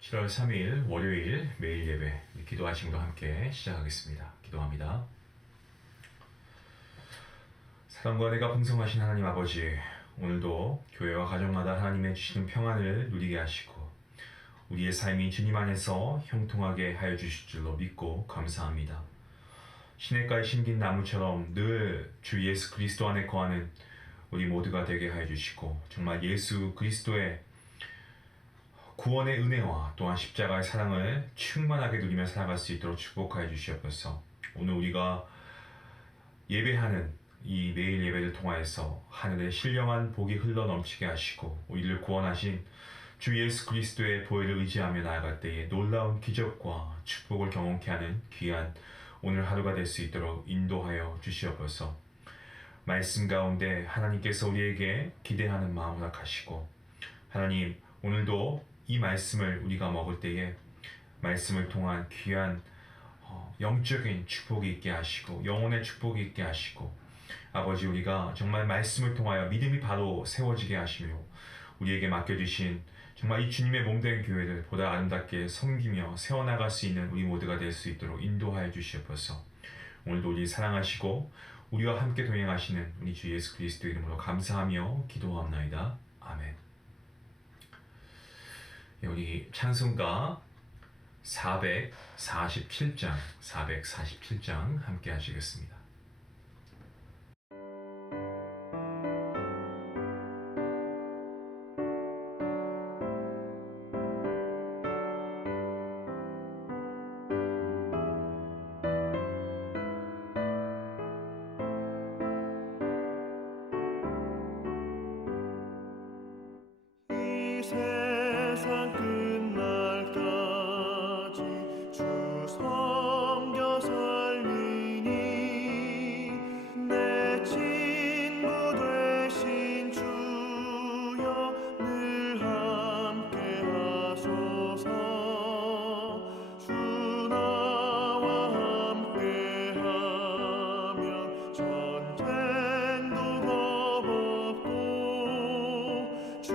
7월 3일 월요일 매일 예배 기도와 친구와 함께 시작하겠습니다. 기도합니다. 사랑과 은혜가 풍성하신 하나님 아버지, 오늘도 교회와 가정마다 하나님의 주시는 평안을 누리게 하시고 우리의 삶이 주님 안에서 형통하게 하여 주실 줄로 믿고 감사합니다. 시냇가에 심긴 나무처럼 늘 주 예수 그리스도 안에 거하는 우리 모두가 되게 하여 주시고, 정말 예수 그리스도의 구원의 은혜와 또한 십자가의 사랑을 충만하게 누리며 살아갈 수 있도록 축복하여 주시옵소서. 오늘 우리가 예배하는 이 매일 예배를 통하여서 하늘의 신령한 복이 흘러넘치게 하시고 우리를 구원하신 주 예수 그리스도의 보혈을 의지하며 나아갈 때에 놀라운 기적과 축복을 경험케 하는 귀한 오늘 하루가 될 수 있도록 인도하여 주시옵소서. 말씀 가운데 하나님께서 우리에게 기대하는 마음을 허락하시고, 하나님 오늘도 이 말씀을 우리가 먹을 때에 말씀을 통한 귀한 영적인 축복이 있게 하시고 영혼의 축복이 있게 하시고, 아버지 우리가 정말 말씀을 통하여 믿음이 바로 세워지게 하시며 우리에게 맡겨주신 정말 이 주님의 몸된 교회를 보다 아름답게 섬기며 세워나갈 수 있는 우리 모두가 될 수 있도록 인도하여 주시옵소서. 오늘도 우리 사랑하시고 우리와 함께 동행하시는 우리 주 예수 그리스도 이름으로 감사하며 기도하옵나이다. 아멘. 우리 찬송가 447장 함께 하시겠습니다. 세상 끝날까지 주 섬겨 살리니 내 친구 되신 주여 늘 함께 하소서. 주 나와 함께 하면 전쟁도 겁없고 주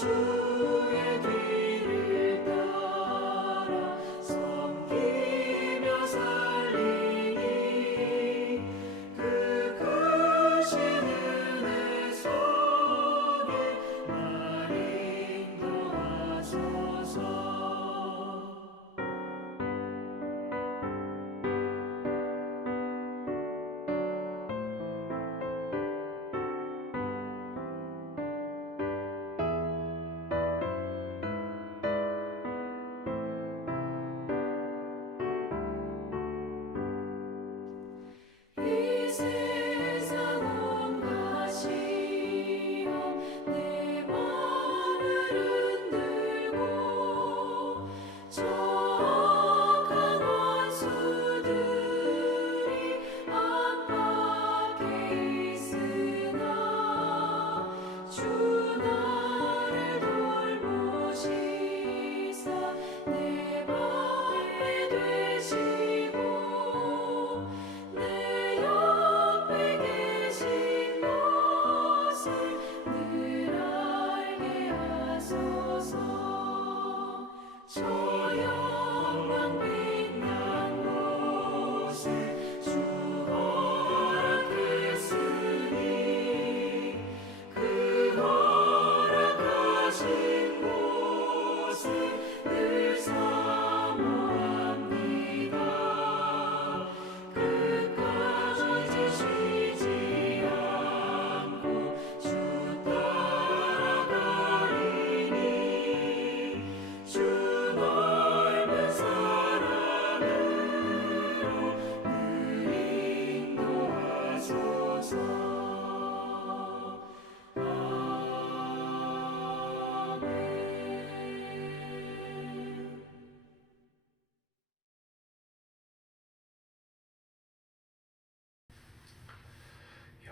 주의 뒤를 따라 섬기며 살리니 그 크신 은혜 속에 날 인도하소서.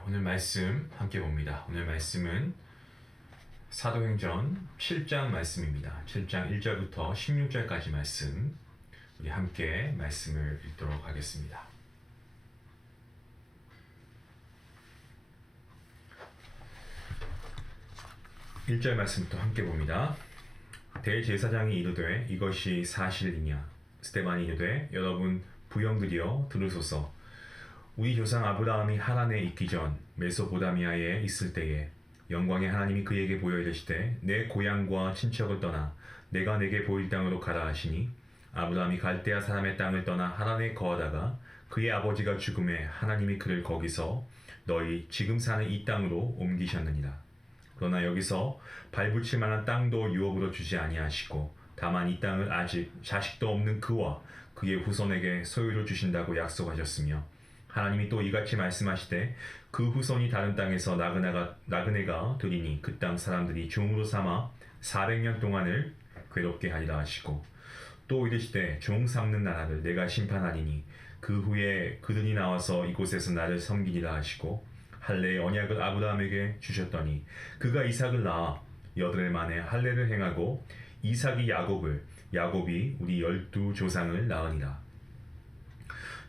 오늘 말씀 함께 봅니다. 오늘 말씀은 사도행전 7장 말씀입니다. 7장 1절부터 16절까지 말씀, 우리 함께 말씀을 읽도록 하겠습니다. 1절 말씀부터 함께 봅니다. 대제사장이 이르되 이것이 사실이냐? 스데반이 이르되 여러분 부형들이여 들으소서. 우리 조상 아브라함이 하란에 있기 전 메소포다미아에 있을 때에 영광의 하나님이 그에게 보여 이르시되 내 고향과 친척을 떠나 내가 내게 보일 땅으로 가라 하시니 아브라함이 갈대아 사람의 땅을 떠나 하란에 거하다가 그의 아버지가 죽음에 하나님이 그를 거기서 너희 지금 사는 이 땅으로 옮기셨느니라. 그러나 여기서 발붙일 만한 땅도 유업으로 주지 아니하시고 다만 이 땅을 아직 자식도 없는 그와 그의 후손에게 소유로 주신다고 약속하셨으며 하나님이 또 이같이 말씀하시되 그 후손이 다른 땅에서 나그네가 되리니 그 땅 사람들이 종으로 삼아 400년 동안을 괴롭게 하리라 하시고 또 이르시되 종 삼는 나라를 내가 심판하리니 그 후에 그들이 나와서 이곳에서 나를 섬기리라 하시고 할례의 언약을 아브라함에게 주셨더니 그가 이삭을 낳아 8해 만에 할례를 행하고 이삭이 야곱을 야곱이 우리 12조상을 낳으니라.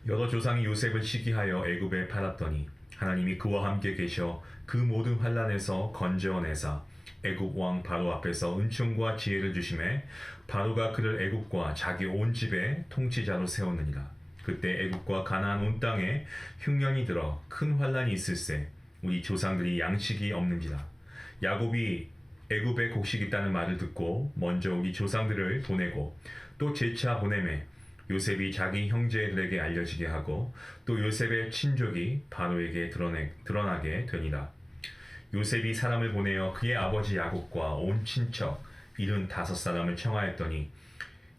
여러 조상이 요셉을 시기하여 애굽에 팔았더니 하나님이 그와 함께 계셔 그 모든 환난에서 건져내사 애굽 왕 바로 앞에서 은총과 지혜를 주심에 바로가 그를 애굽과 자기 온 집의 통치자로 세웠느니라. 그때 애굽과 가나안 온 땅에 흉년이 들어 큰 환난이 있을세 우리 조상들이 양식이 없는지라. 야곱이 애굽에 곡식 있다는 말을 듣고 먼저 우리 조상들을 보내고 또 재차 보내매 요셉이 자기 형제들에게 알려지게 하고 또 요셉의 친족이 바로에게 드러나게 되니라. 요셉이 사람을 보내어 그의 아버지 야곱과 온 친척 75사람을 청하였더니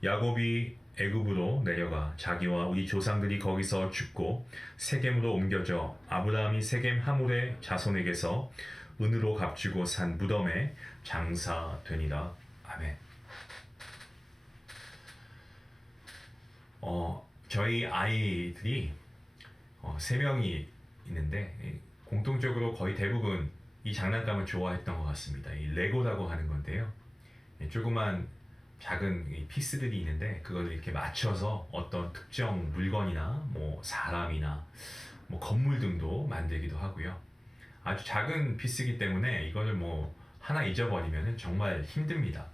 야곱이 애굽으로 내려가 자기와 우리 조상들이 거기서 죽고 세겜으로 옮겨져 아브라함이 세겜 하물의 자손에게서 은으로 값주고 산 무덤에 장사되니라. 아멘. 저희 아이들이 3명이 있는데 공통적으로 거의 대부분 이 장난감을 좋아했던 것 같습니다. 이 레고라고 하는 건데요. 조그만 작은 이 피스들이 있는데 그걸 이렇게 맞춰서 어떤 특정 물건이나 뭐 사람이나 뭐 건물 등도 만들기도 하고요. 아주 작은 피스이기 때문에 이거를 뭐 하나 잊어버리면 정말 힘듭니다.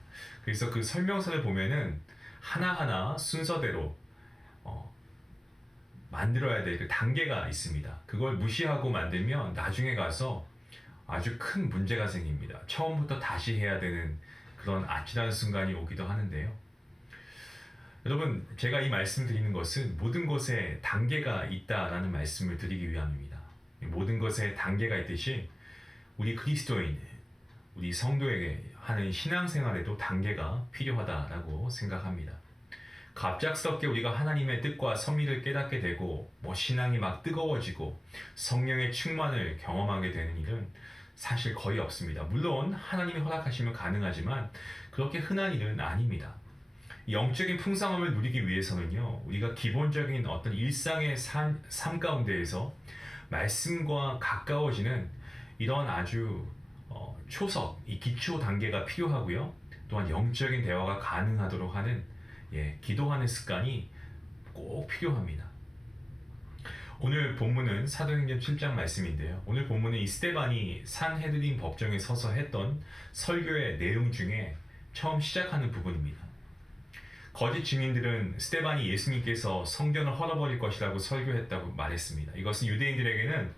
그래서 그 설명서를 보면은 하나하나 순서대로 만들어야 될 그 단계가 있습니다. 그걸 무시하고 만들면 나중에 가서 아주 큰 문제가 생깁니다. 처음부터 다시 해야 되는 그런 아찔한 순간이 오기도 하는데요. 여러분, 제가 이 말씀 드리는 것은 모든 것에 단계가 있다라는 말씀을 드리기 위함입니다. 모든 것에 단계가 있듯이 우리 그리스도인, 우리 성도에게 하는 신앙생활에도 단계가 필요하다라고 생각합니다. 갑작스럽게 우리가 하나님의 뜻과 섭리를 깨닫게 되고 신앙이 막 뜨거워지고 성령의 충만을 경험하게 되는 일은 사실 거의 없습니다. 물론 하나님이 허락하시면 가능하지만 그렇게 흔한 일은 아닙니다. 영적인 풍성함을 누리기 위해서는요, 우리가 기본적인 어떤 일상의 삶 가운데에서 말씀과 가까워지는 이런 아주 초석, 이 기초 단계가 필요하고요. 또한 영적인 대화가 가능하도록 하는 기도하는 습관이 꼭 필요합니다. 오늘 본문은 사도행전 7장 말씀인데요. 오늘 본문은 이 스데반이 산헤드린 법정에 서서 했던 설교의 내용 중에 처음 시작하는 부분입니다. 거짓 증인들은 스데반이 예수님께서 성전을 헐어버릴 것이라고 설교했다고 말했습니다. 이것은 유대인들에게는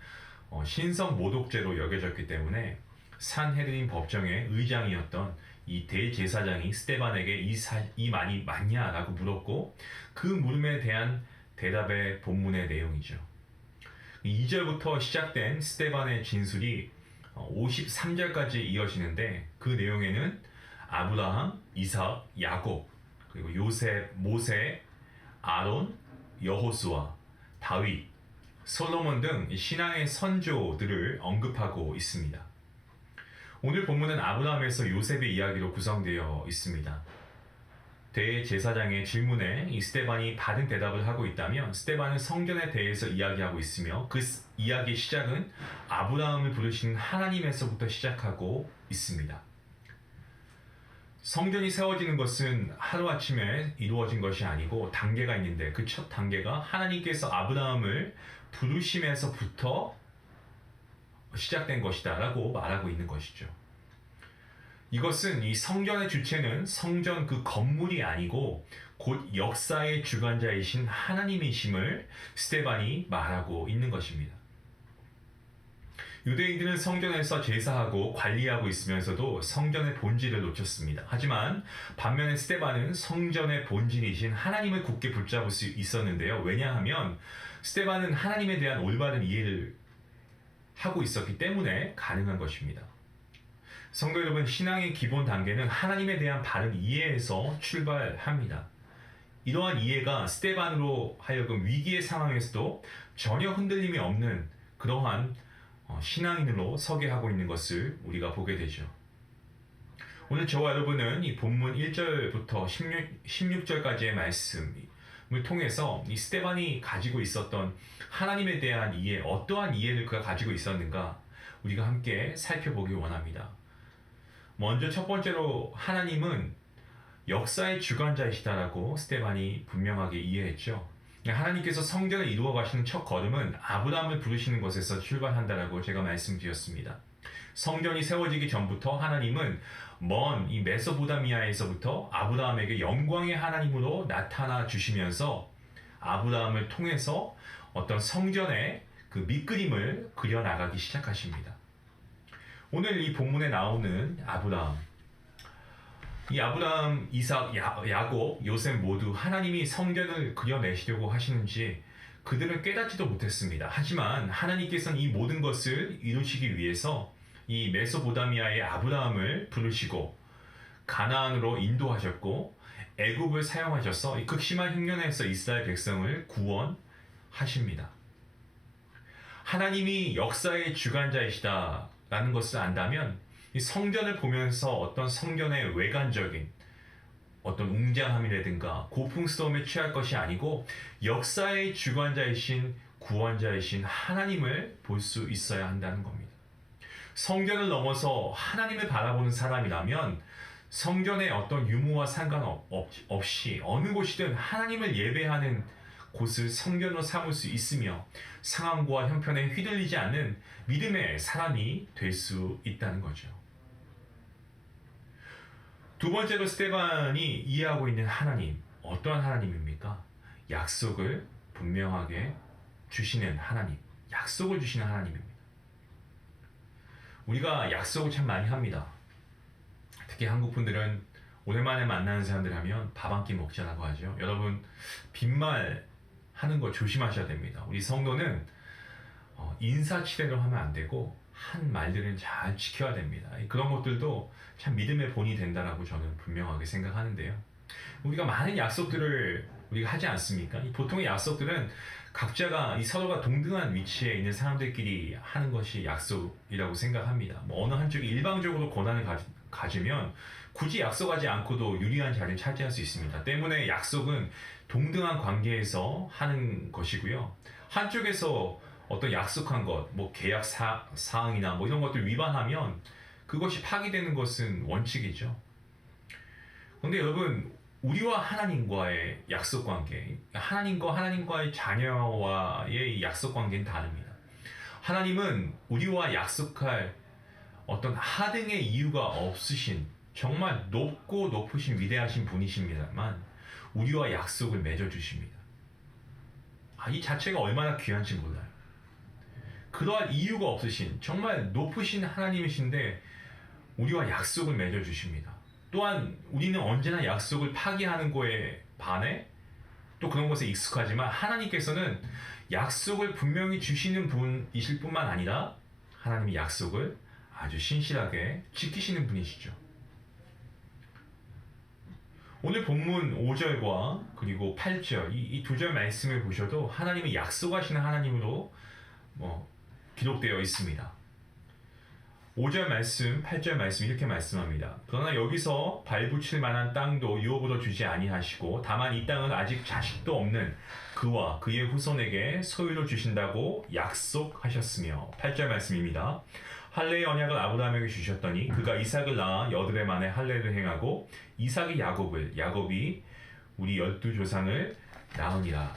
신성 모독죄로 여겨졌기 때문에 산헤드린 법정의 의장이었던 이 대제사장이 스데반에게 이 말이 맞냐라고 물었고 그 물음에 대한 대답의 본문의 내용이죠. 2절부터 시작된 스데반의 진술이 53절까지 이어지는데 그 내용에는 아브라함, 이삭, 야곱, 그리고 요셉, 모세, 아론, 여호수아, 다윗, 솔로몬 등 신앙의 선조들을 언급하고 있습니다. 오늘 본문은 아브라함에서 요셉의 이야기로 구성되어 있습니다. 대제사장의 질문에 이 스데반이 받은 대답을 하고 있다면 스데반은 성전에 대해서 이야기하고 있으며 그 이야기의 시작은 아브라함을 부르시는 하나님에서부터 시작하고 있습니다. 성전이 세워지는 것은 하루아침에 이루어진 것이 아니고 단계가 있는데 그 첫 단계가 하나님께서 아브라함을 부르심에서부터 시작된 것이다 라고 말하고 있는 것이죠. 이것은 이 성전의 주체는 성전 그 건물이 아니고 곧 역사의 주관자이신 하나님이심을 스데반이 말하고 있는 것입니다. 유대인들은 성전에서 제사하고 관리하고 있으면서도 성전의 본질을 놓쳤습니다. 하지만 반면에 스데반은 성전의 본질이신 하나님을 굳게 붙잡을 수 있었는데요. 왜냐하면 스데반은 하나님에 대한 올바른 이해를 하고 있었기 때문에 가능한 것입니다. 성도 여러분, 신앙의 기본 단계는 하나님에 대한 바른 이해에서 출발합니다. 이러한 이해가 스데반으로 하여금 위기의 상황에서도 전혀 흔들림이 없는 그러한 신앙인으로 서게 하고 있는 것을 우리가 보게 되죠. 오늘 저와 여러분은 이 본문 1절부터 16절까지의 말씀을 통해서 이 스데반이 가지고 있었던 하나님에 대한 이해, 어떠한 이해를 그가 가지고 있었는가 우리가 함께 살펴보기 원합니다. 먼저 첫 번째로 하나님은 역사의 주관자이시다라고 스데반이 분명하게 이해했죠. 하나님께서 성전을 이루어 가시는 첫 걸음은 아브라함을 부르시는 것에서 출발한다라고 제가 말씀드렸습니다. 성전이 세워지기 전부터 하나님은 먼 이 메소포타미아에서부터 아브라함에게 영광의 하나님으로 나타나 주시면서 아브라함을 통해서 어떤 성전의 그 밑그림을 그려 나가기 시작하십니다. 오늘 이 본문에 나오는 아브라함, 이 아브라함, 이삭, 야곱, 요셉 모두 하나님이 성전을 그려내시려고 하시는지 그들은 깨닫지도 못했습니다. 하지만 하나님께서는 이 모든 것을 이루시기 위해서 이 메소포타미아의 아브라함을 부르시고 가나안으로 인도하셨고 애굽을 사용하셔서 이 극심한 흉년에서 이스라엘 백성을 구원하십니다. 하나님이 역사의 주관자이시다라는 것을 안다면 이 성전을 보면서 어떤 성전의 외관적인 어떤 웅장함이라든가 고풍스러움에 취할 것이 아니고 역사의 주관자이신 구원자이신 하나님을 볼 수 있어야 한다는 겁니다. 성전을 넘어서 하나님을 바라보는 사람이라면 성전의 어떤 유무와 상관없이 어느 곳이든 하나님을 예배하는 곳을 성전으로 삼을 수 있으며 상황과 형편에 휘둘리지 않는 믿음의 사람이 될 수 있다는 거죠. 두 번째로 스데반이 이해하고 있는 하나님, 어떠한 하나님입니까? 약속을 분명하게 주시는 하나님, 약속을 주시는 하나님입니다. 우리가 약속을 참 많이 합니다. 특히 한국 분들은 오랜만에 만나는 사람들 하면 밥 한 끼 먹자라고 하죠. 여러분, 빈말 하는 거 조심하셔야 됩니다. 우리 성도는 인사치레로 하면 안 되고 한 말들은 잘 지켜야 됩니다. 그런 것들도 참 믿음의 본이 된다라고 저는 분명하게 생각하는데요. 우리가 많은 약속들을 우리가 하지 않습니까? 이 보통의 약속들은 각자가 이 서로가 동등한 위치에 있는 사람들끼리 하는 것이 약속이라고 생각합니다. 뭐 어느 한쪽이 일방적으로 권한을 가지면 굳이 약속하지 않고도 유리한 자리를 차지할 수 있습니다. 때문에 약속은 동등한 관계에서 하는 것이고요. 한쪽에서 어떤 약속한 것, 뭐 계약 사항이나 뭐 이런 것들 위반하면 그것이 파기되는 것은 원칙이죠. 그런데 여러분, 우리와 하나님과의 약속 관계, 하나님과의 자녀와의 약속 관계는 다릅니다. 하나님은 우리와 약속할 어떤 하등의 이유가 없으신 정말 높고 높으신 위대하신 분이십니다만 우리와 약속을 맺어주십니다. 이 자체가 얼마나 귀한지 몰라요. 그러한 이유가 없으신 정말 높으신 하나님이신데 우리와 약속을 맺어주십니다. 또한 우리는 언제나 약속을 파기하는 거에 반해 또 그런 것에 익숙하지만 하나님께서는 약속을 분명히 주시는 분이실 뿐만 아니라 하나님이 약속을 아주 신실하게 지키시는 분이시죠. 오늘 본문 5절과 그리고 8절 이 두 절 말씀을 보셔도 하나님이 약속하시는 하나님으로 기록되어 있습니다. 5절 말씀, 8절 말씀 이렇게 말씀합니다. 그러나 여기서 발붙일 만한 땅도 유업으로 주지 아니하시고 다만 이 땅은 아직 자식도 없는 그와 그의 후손에게 소유로 주신다고 약속하셨으며 8절 말씀입니다. 할례의 언약을 아브라함에게 주셨더니 그가 이삭을 낳아 여드레 만에 할례를 행하고 이삭이 야곱을 야곱이 우리 12조상을 낳으니라.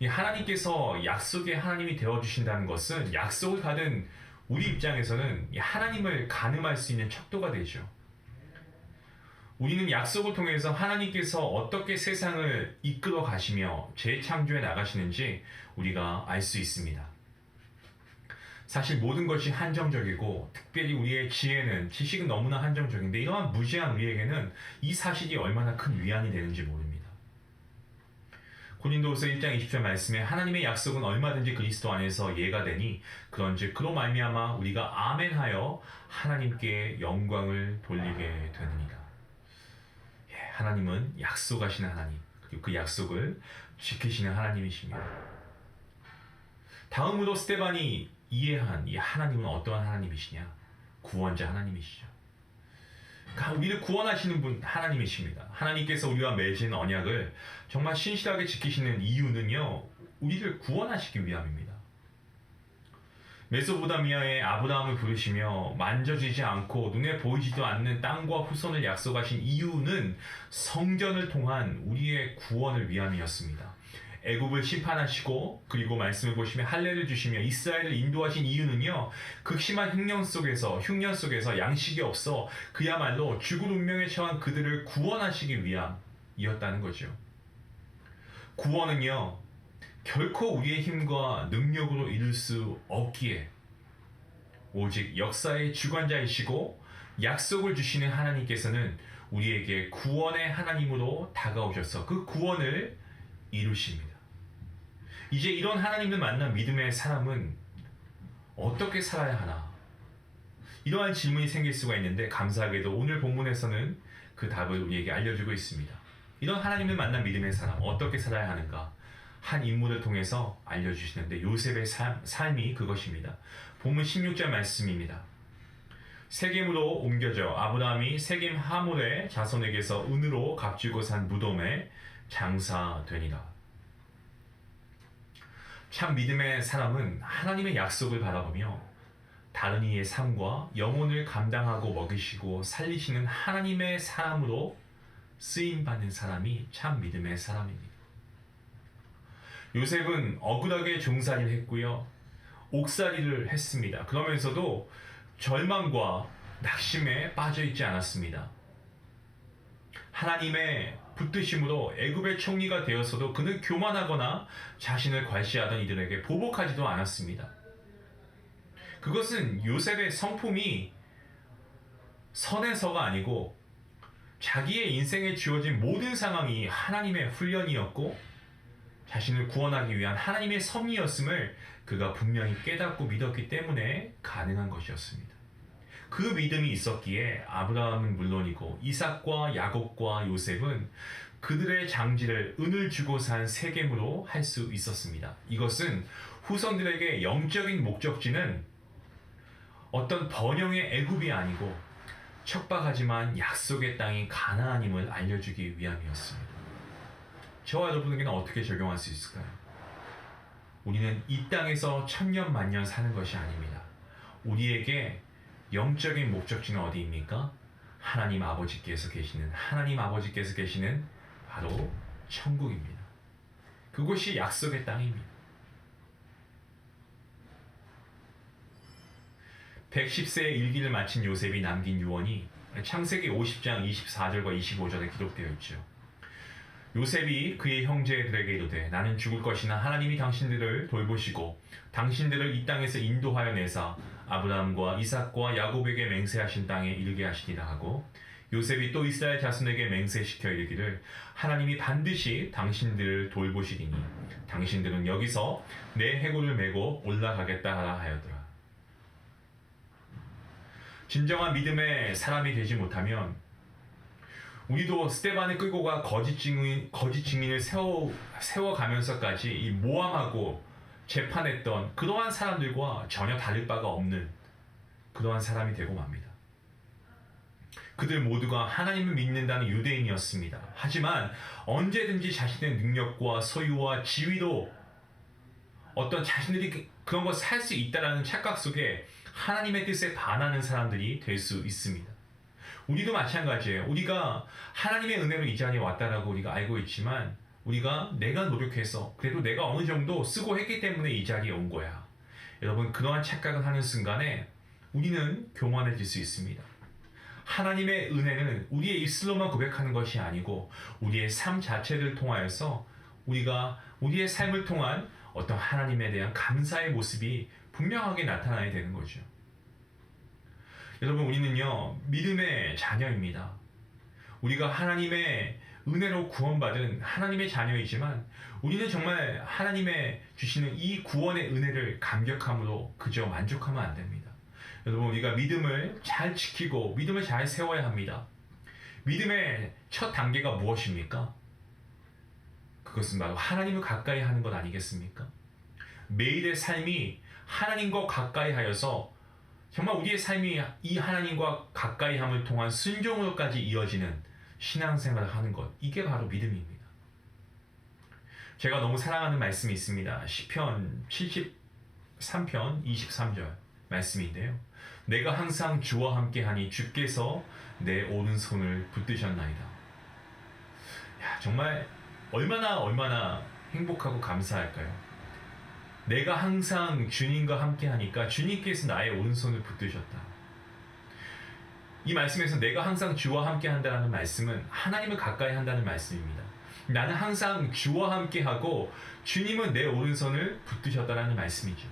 이 하나님께서 약속의 하나님이 되어주신다는 것은 약속을 받은 우리 입장에서는 이 하나님을 가늠할 수 있는 척도가 되죠. 우리는 약속을 통해서 하나님께서 어떻게 세상을 이끌어 가시며 재창조해 나가시는지 우리가 알 수 있습니다. 사실 모든 것이 한정적이고 특별히 우리의 지식은 너무나 한정적인데 이러한 무지한 우리에게는 이 사실이 얼마나 큰 위안이 되는지 모릅니다. 고린도후서 1장 20절 말씀에 하나님의 약속은 얼마든지 그리스도 안에서 예가 되니 그런즉 그로 말미암아 우리가 아멘하여 하나님께 영광을 돌리게 되느니라. 하나님은 약속하시는 하나님 그리고 그 약속을 지키시는 하나님이십니다. 다음으로 스데반이 이해한 이 하나님은 어떠한 하나님이시냐? 구원자 하나님이시죠. 우리를 구원하시는 분 하나님이십니다. 하나님께서 우리와 맺은 언약을 정말 신실하게 지키시는 이유는요, 우리를 구원하시기 위함입니다. 메소포타미아의 아브라함을 부르시며 만져지지 않고 눈에 보이지도 않는 땅과 후손을 약속하신 이유는 성전을 통한 우리의 구원을 위함이었습니다. 애굽을 심판하시고 그리고 말씀을 보시면 할례를 주시며 이스라엘을 인도하신 이유는요, 극심한 흉년 속에서 양식이 없어 그야말로 죽을 운명에 처한 그들을 구원하시기 위함이었다는 거죠. 구원은요, 결코 우리의 힘과 능력으로 이룰 수 없기에 오직 역사의 주관자이시고 약속을 주시는 하나님께서는 우리에게 구원의 하나님으로 다가오셔서 그 구원을 이루십니다. 이제 이런 하나님을 만난 믿음의 사람은 어떻게 살아야 하나? 이러한 질문이 생길 수가 있는데 감사하게도 오늘 본문에서는 그 답을 우리에게 알려주고 있습니다. 이런 하나님을 만난 믿음의 사람 어떻게 살아야 하는가? 한 인물을 통해서 알려주시는데 요셉의 삶이 그것입니다. 본문 16절 말씀입니다. 세겜으로 옮겨져 아브라함이 세겜 하몰의 자손에게서 은으로 값주고 산 무덤에 장사되니라. 참 믿음의 사람은 하나님의 약속을 바라보며 다른 이의 삶과 영혼을 감당하고 먹이시고 살리시는 하나님의 사람으로 쓰임받는 사람이 참 믿음의 사람입니다. 요셉은 억울하게 종살이를 했고요. 옥살이를 했습니다. 그러면서도 절망과 낙심에 빠져있지 않았습니다. 하나님의 붙드심으로 애굽의 총리가 되어서도 그는 교만하거나 자신을 괄시하던 이들에게 보복하지도 않았습니다. 그것은 요셉의 성품이 선해서가 아니고 자기의 인생에 주어진 모든 상황이 하나님의 훈련이었고 자신을 구원하기 위한 하나님의 섭리였음을 그가 분명히 깨닫고 믿었기 때문에 가능한 것이었습니다. 그 믿음이 있었기에 아브라함은 물론이고 이삭과 야곱과 요셉은 그들의 장지를 은을 주고 산 세겜으로 할 수 있었습니다. 이것은 후손들에게 영적인 목적지는 어떤 번영의 애굽이 아니고 척박하지만 약속의 땅인 가나안임을 알려주기 위함이었습니다. 저와 여러분에게는 어떻게 적용할 수 있을까요? 우리는 이 땅에서 천년 만년 사는 것이 아닙니다. 우리에게 영적인 목적지는 어디입니까? 하나님 아버지께서 계시는 바로 천국입니다. 그곳이 약속의 땅입니다. 110세의 일기를 마친 요셉이 남긴 유언이 창세기 50장 24절과 25절에 기록되어 있죠. 요셉이 그의 형제들에게 이르되 나는 죽을 것이나 하나님이 당신들을 돌보시고 당신들을 이 땅에서 인도하여 내사 아브라함과 이삭과 야곱에게 맹세하신 땅에 이르게 하시리라 하고 요셉이 또 이스라엘 자손에게 맹세시켜 이르기를 하나님이 반드시 당신들을 돌보시리니 당신들은 여기서 내 해골을 메고 올라가겠다 하라 하였더라. 진정한 믿음의 사람이 되지 못하면 우리도 스데반을 끌고 가 거짓 증인을 세워가면서까지 이 모함하고 재판했던 그러한 사람들과 전혀 다를 바가 없는 그러한 사람이 되고 맙니다. 그들 모두가 하나님을 믿는다는 유대인이었습니다. 하지만 언제든지 자신의 능력과 소유와 지위로 어떤 자신들이 그런 걸 살 수 있다라는 착각 속에 하나님의 뜻에 반하는 사람들이 될 수 있습니다. 우리도 마찬가지예요. 우리가 하나님의 은혜로 이 자리에 왔다라고 우리가 알고 있지만 내가 노력해서 그래도 내가 어느 정도 쓰고 했기 때문에 이 자리에 온 거야. 여러분, 그러한 착각을 하는 순간에 우리는 교만해질 수 있습니다. 하나님의 은혜는 우리의 입술로만 고백하는 것이 아니고 우리의 삶 자체를 통하여서 우리의 삶을 통한 어떤 하나님에 대한 감사의 모습이 분명하게 나타나야 되는 거죠. 여러분, 우리는요, 믿음의 자녀입니다. 우리가 하나님의 은혜로 구원받은 하나님의 자녀이지만 우리는 정말 하나님의 주시는 이 구원의 은혜를 감격함으로 그저 만족하면 안 됩니다. 여러분, 우리가 믿음을 잘 지키고 믿음을 잘 세워야 합니다. 믿음의 첫 단계가 무엇입니까? 그것은 바로 하나님을 가까이 하는 것 아니겠습니까? 매일의 삶이 하나님과 가까이 하여서 정말 우리의 삶이 이 하나님과 가까이 함을 통한 순종으로까지 이어지는 신앙생활을 하는 것, 이게 바로 믿음입니다. 제가 너무 사랑하는 말씀이 있습니다. 시편 73편 23절 말씀인데요. 내가 항상 주와 함께하니 주께서 내 오른손을 붙드셨나이다. 정말 얼마나 행복하고 감사할까요? 내가 항상 주님과 함께하니까 주님께서 나의 오른손을 붙드셨다. 이 말씀에서 내가 항상 주와 함께한다는 말씀은 하나님을 가까이 한다는 말씀입니다. 나는 항상 주와 함께하고 주님은 내 오른손을 붙드셨다는 말씀이죠.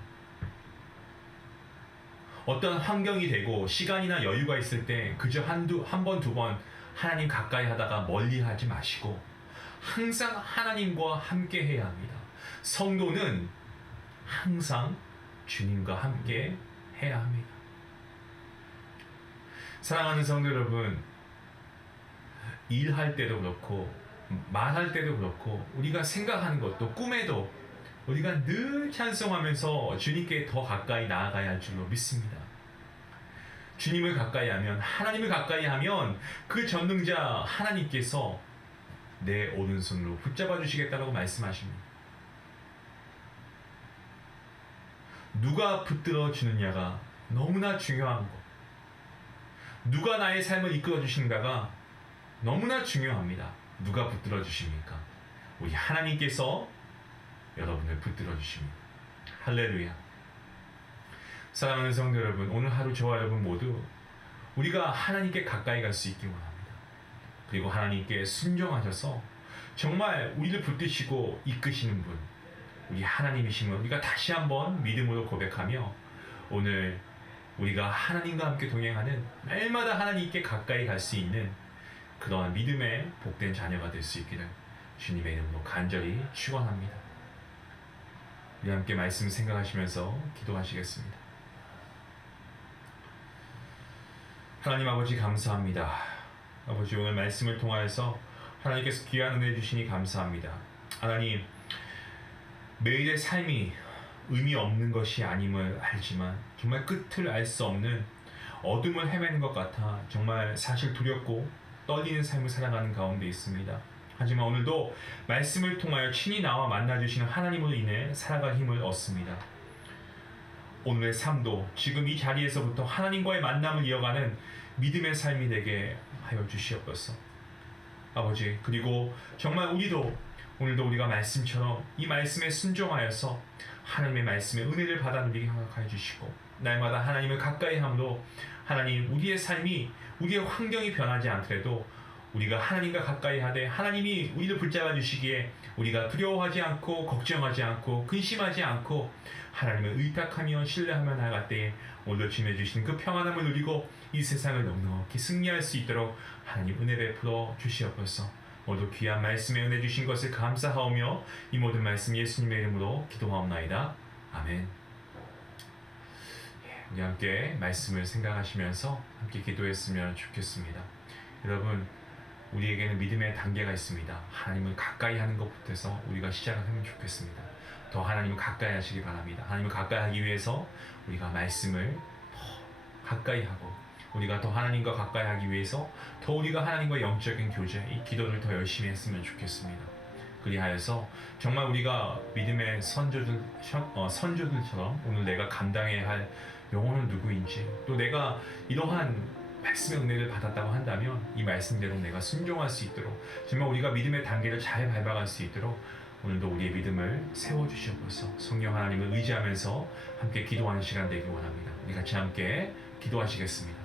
어떤 환경이 되고 시간이나 여유가 있을 때 그저 한 번, 두 번 하나님 가까이 하다가 멀리 하지 마시고 항상 하나님과 함께 해야 합니다. 성도는 항상 주님과 함께 해야 합니다. 사랑하는 성도 여러분, 일할 때도 그렇고 말할 때도 그렇고 우리가 생각하는 것도 꿈에도 우리가 늘 찬송하면서 주님께 더 가까이 나아가야 할 줄로 믿습니다. 주님을 가까이 하면, 하나님을 가까이 하면 그 전능자 하나님께서 내 오른손으로 붙잡아 주시겠다라고 말씀하십니다. 누가 붙들어 주느냐가 너무나 중요한 것. 누가 나의 삶을 이끌어 주시는가가 너무나 중요합니다. 누가 붙들어 주십니까? 우리 하나님께서 여러분을 붙들어 주십니다. 할렐루야. 사랑하는 성도 여러분, 오늘 하루 저와 여러분 모두 우리가 하나님께 가까이 갈 수 있기 원합니다. 그리고 하나님께 순종하셔서 정말 우리를 붙드시고 이끄시는 분, 우리 하나님이심을 우리가 다시 한번 믿음으로 고백하며 오늘 우리가 하나님과 함께 동행하는 날마다 하나님께 가까이 갈 수 있는 그러한 믿음의 복된 자녀가 될 수 있기를 주님의 이름으로 간절히 축원합니다. 우리 함께 말씀 생각하시면서 기도하시겠습니다. 하나님 아버지, 감사합니다. 아버지, 오늘 말씀을 통하여서 하나님께서 귀한 은혜 주시니 감사합니다. 하나님, 매일의 삶이 의미 없는 것이 아님을 알지만 정말 끝을 알 수 없는 어둠을 헤매는 것 같아 정말 사실 두렵고 떨리는 삶을 살아가는 가운데 있습니다. 하지만 오늘도 말씀을 통하여 친히 나와 만나주시는 하나님으로 인해 살아갈 힘을 얻습니다. 오늘의 삶도 지금 이 자리에서부터 하나님과의 만남을 이어가는 믿음의 삶이 되게 하여 주시옵소서. 아버지, 그리고 정말 오늘도 우리가 말씀처럼 이 말씀에 순종하여서 하나님의 말씀의 은혜를 받아 누리게 허락하여 주시고 날마다 하나님을 가까이 함으로 하나님, 우리의 삶이, 우리의 환경이 변하지 않더라도 우리가 하나님과 가까이 하되 하나님이 우리를 붙잡아 주시기에 우리가 두려워하지 않고 걱정하지 않고 근심하지 않고 하나님을 의탁하며 신뢰하며 나아갈 때에 오늘도 주님의 주신 그 평안함을 누리고 이 세상을 넉넉히 승리할 수 있도록 하나님 은혜 베풀어 주시옵소서. 오늘도 귀한 말씀에 은혜 주신 것을 감사하오며 이 모든 말씀 예수님의 이름으로 기도하옵나이다. 아멘. 우리 함께 말씀을 생각하시면서 함께 기도했으면 좋겠습니다. 여러분, 우리에게는 믿음의 단계가 있습니다. 하나님을 가까이 하는 것부터 우리가 시작을 하면 좋겠습니다. 더 하나님을 가까이 하시기 바랍니다. 하나님을 가까이 하기 위해서 우리가 말씀을 더 가까이 하고 우리가 더 하나님과 가까이 하기 위해서 더 우리가 하나님과 영적인 교제, 이 기도를 더 열심히 했으면 좋겠습니다. 그리하여서 정말 우리가 믿음의 선조들처럼 오늘 내가 감당해야 할 영혼은 누구인지, 또 내가 이러한 말씀의 은혜를 받았다고 한다면 이 말씀대로 내가 순종할 수 있도록, 정말 우리가 믿음의 단계를 잘 밟아갈 수 있도록 오늘도 우리의 믿음을 세워주시옵소서. 성령 하나님을 의지하면서 함께 기도하는 시간 되길 원합니다. 우리 같이 함께 기도하시겠습니다.